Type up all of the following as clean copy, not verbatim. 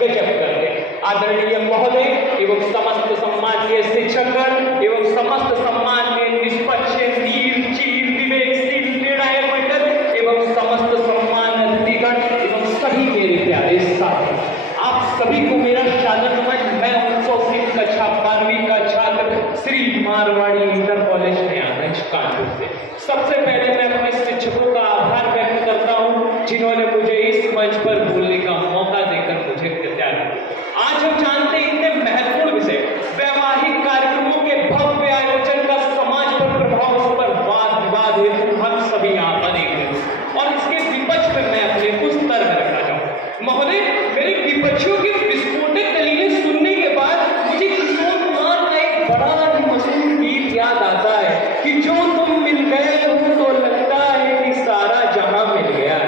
गजब कर दे। आदरणीय महोदय एवं समस्त सम्मानीय शिक्षकगण एवं समस्त सम्मानीय निष्पक्ष नीर चीर विवेकशील निर्णय मंडल एवं समस्त सम्मानितगण एवं सभी मेरे प्यारे साथी, आप सभी को मेरा सादर नमन। मैं उत्सव सिंह कक्षा 12वीं का छात्र श्री मारवाड़ी इंटर कॉलेज नयागंज कानपुर से। सबसे पहले मैं अपने शिक्षकों का आभार व्यक्त करता हूं जिन्होंने मुझे इस मंच पर बोलने का मौका देकर मुझे तैयार किया। आज हम जानते हैं इतने महत्वपूर्ण विषय वैवाहिक कार्यक्रमों के भव्य आयोजन का समाज पर प्रभाव, उस पर वाद विवाद हेतु हम सभी यहाँ बने हुए और इसके विपक्ष में मैं अपने कुछ तर्क रखना चाहूँ। महोदय, मेरे विपक्षियों की विस्फोटक दलीलें सुनने के बाद मुझे किशोर कुमार का एक बड़ा ही मशहूर गीत याद आता है कि जो तुम मिल गए तो लगता है कि सारा जहां मिल गया।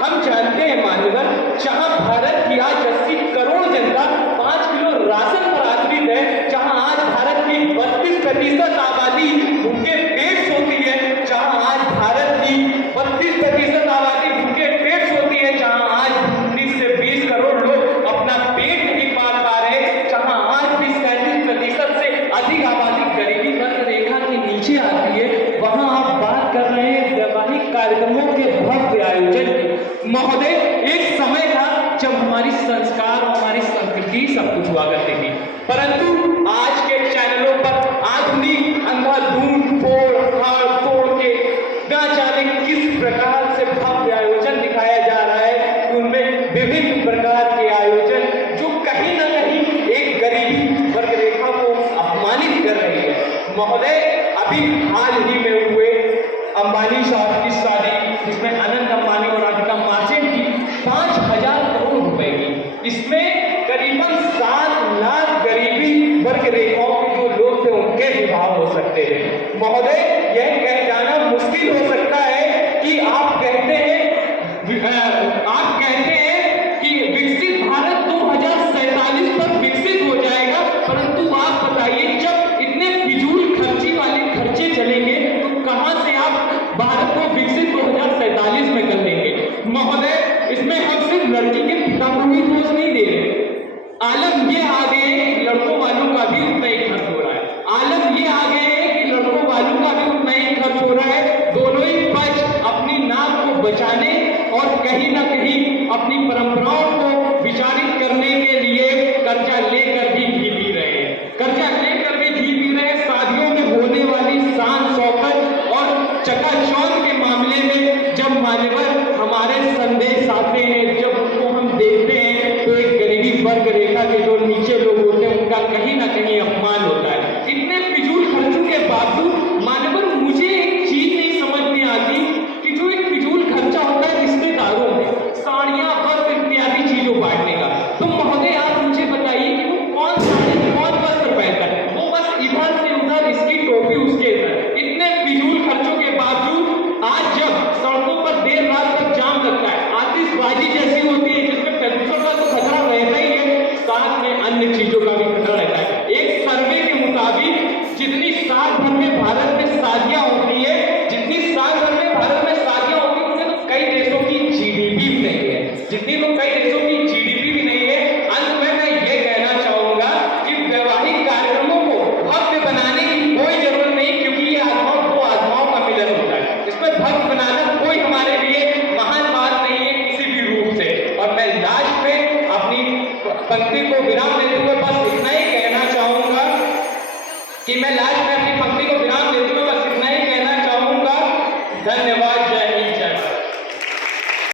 हम जानते हैं मान्यवर, जहां भारत की आज 80 करोड़ जनता 5 किलो राशन पर आश्रित है, जहां आज भारत की 32% आबादी भूखे पेट सोती है, जहां आज भारत की 32% आबादी भूखे पेट सोती है, जहां आज 19 से 20 करोड़ लोग अपना पेट नहीं पाल पा रहे, जहां आज भी 37% से अधिक आबादी गरीबी रेखा के नीचे आती है, वहां आप बात कर रहे हैं वैवाहिक कार्यक्रमों के भव्य आयोजन की। महोदय, एक समय था जब हमारी संस्कार और हमारी संस्कृति सब कुछ हुआ करती थी, परंतु आज के चैनलों पर आधुनिक अंधाधुंध फोड़ तोड़ के न जाने किस प्रकार से भव्य आयोजन दिखाया जा रहा है। उनमें विभिन्न प्रकार के आयोजन जो कहीं ना कहीं एक गरीबी वर्ग रेखा को अपमानित कर रही है। महोदय, अभी हाल ही में हुए अंबानी साहब की शादी, जिसमें अनंत अंबानी और राधिका मार्चेंट की 5000 करोड़ रुपए की, इसमें करीबन 7 लाख गरीबी वर्ग रेखाओं के जो लोग थे उनके विवाह हो सकते हैं। महोदय, यह कह जाना मुश्किल हो सकता है कि आप कहते हैं कि विकसित भारत 2047 पर विकसित हो जाएगा, परंतु आप बताइए जब इतने फिजूल खर्ची वाले खर्चे चलेंगे तो कहां से आप भारत को विकसित 2047 में कर देंगे। महोदय, इसमें हम सिर्फ लड़की के पिता को ही दोष नहीं दे रहे, आलम ये आ गए कि लड़कों वालों का भी उतना ही खर्च हो रहा है। आलम ये आ गए कि लड़कों वालों का भी उतना ही खर्च हो रहा है। दोनों ही पक्ष अपनी नाक को बचाने और कहीं ना कहीं अपनी परंपराओं को विचारित करने के लिए कर्जा लेकर भी घी पी रहे हैं, कर्जा लेकर भी घी पी रहे हैं। शादियों में होने वाली शान शौकत और चकाचौंध के मामले में जब मान्यवर हमारे संदेश आते हैं, जब उनको हम देखते हैं तो एक गरीबी वर्ग रेखा के जो नीचे लोग होते हैं उनका कहीं ना कहीं अपमान होता है। इतने फिजूल खर्चों के बावजूद मान्यवर मुझे एक चीज नहीं समझ में आती कि जो एक फिजूल खर्चा होता है रिश्तेदारों में साड़ियां वस्त्र इत्यादि चीजों बांटने का, तो महोदय आप मुझे बताइए कि वो कौन साड़ी कौन वस्त्र पहनता है, वो बस इधर से उधर, इसकी टोपी उसके इधर। इतने फिजूल खर्चों के बावजूद आज जब सड़कों पर देर रात तक जाम लगता है, आतिशबाजी जैसी होती है जिसमें प्रदूषण का तो खतरा रहता ही है, साथ में अन्य चीजों का भी खतरा रहता है। एक सर्वे के मुताबिक जितनी साल भर में भारत में शादियां होती है, जितनी साल भर में भारत में शादियां होती है, उनमें तो कई देशों की जीडीपी भी नहीं है, जितनी तो कई देशों की जीडीपी भी नहीं है। अंत में मैं ये कहना चाहूंगा कि वैवाहिक कार्यक्रमों को भव्य बनाने की कोई जरूरत नहीं, क्योंकि ये दो आत्माओं का मिलन होता है। इसमें भव्य बनाना कोई हमारे लिए महान बात नहीं है किसी भी रूप से। और मैं लास्ट में अपनी पंक्ति को विराम देते हुए बस इतना ही कहना चाहूंगा कि मैं लास्ट में अपनी पंक्ति को विराम देते हुए बस इतना ही कहना चाहूंगा। धन्यवाद।